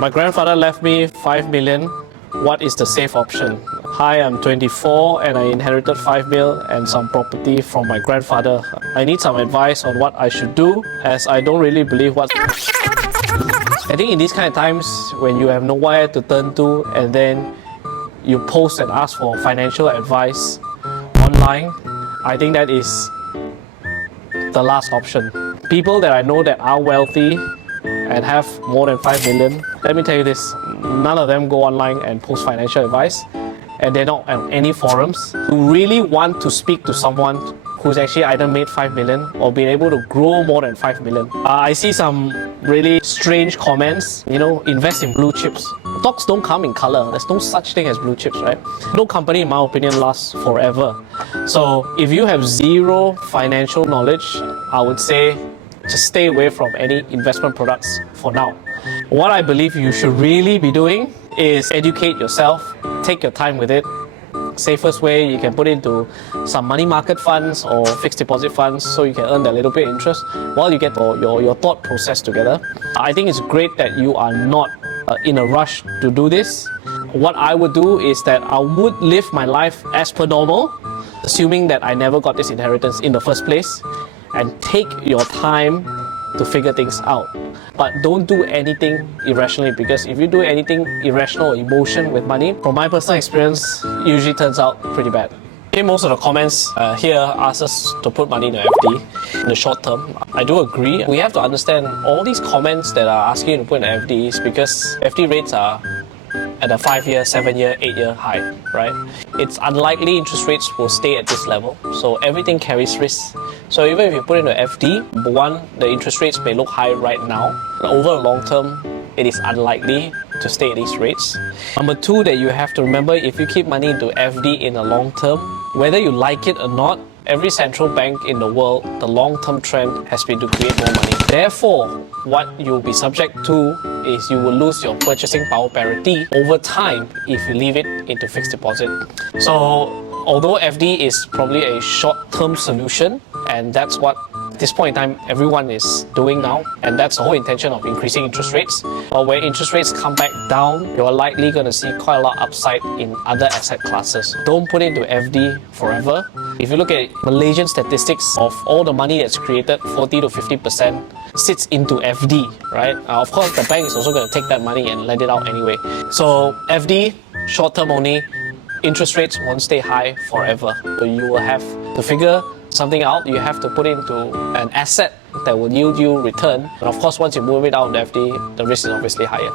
My grandfather left me 5 million. What is the safe option? Hi, I'm 24 and I inherited 5 mil and some property from my grandfather. I need some advice on what I should do as I don't really believe what... I think in these kind of times when you have nowhere to turn to and then you post and ask for financial advice online, I think that is the last option. People that I know that are wealthy and have more than 5 million, let me tell you this, none of them go online and post financial advice, and they're not on any forums. You really want to speak to someone who's actually either made 5 million or been able to grow more than 5 million. I see some really strange comments, invest in blue chips. Stocks don't come in color. There's no such thing as blue chips, right? No company, in my opinion, lasts forever. So if you have zero financial knowledge, I would say just stay away from any investment products for now. What I believe you should really be doing is educate yourself, take your time with it. Safest way, you can put into some money market funds or fixed deposit funds so you can earn a little bit of interest while you get your thought process together. I think it's great that you are not in a rush to do this. What I would do is that I would live my life as per normal, assuming that I never got this inheritance in the first place, and take your time to figure things out. But don't do anything irrationally, because if you do anything irrational or emotion with money, from my personal experience, usually turns out pretty bad. Okay, most of the comments here ask us to put money in the FD in the short term. I do agree. We have to understand all these comments that are asking you to put in FDs because FD rates are at a 5-year, 7-year, 8-year high, right? It's unlikely interest rates will stay at this level. So everything carries risk. So even if you put in an FD, one, the interest rates may look high right now. But over the long term, it is unlikely to stay at these rates. Number two, that you have to remember, if you keep money into FD in the long term, whether you like it or not, every central bank in the world, the long-term trend has been to create more money. Therefore, what you'll be subject to is you will lose your purchasing power parity over time if you leave it into fixed deposit. So, although FD is probably a short-term solution, and that's what at this point in time everyone is doing now, and that's the whole intention of increasing interest rates. But when interest rates come back down, you're likely going to see quite a lot of upside in other asset classes. Don't put it into FD forever. If you look at Malaysian statistics of all the money that's created, 40 to 50% sits into FD, right? Of course, the bank is also going to take that money and let it out anyway. So FD, short term only, interest rates won't stay high forever. So you will have to figure something out. You have to put into an asset that will yield you return. And of course, once you move it out of FD, the risk is obviously higher.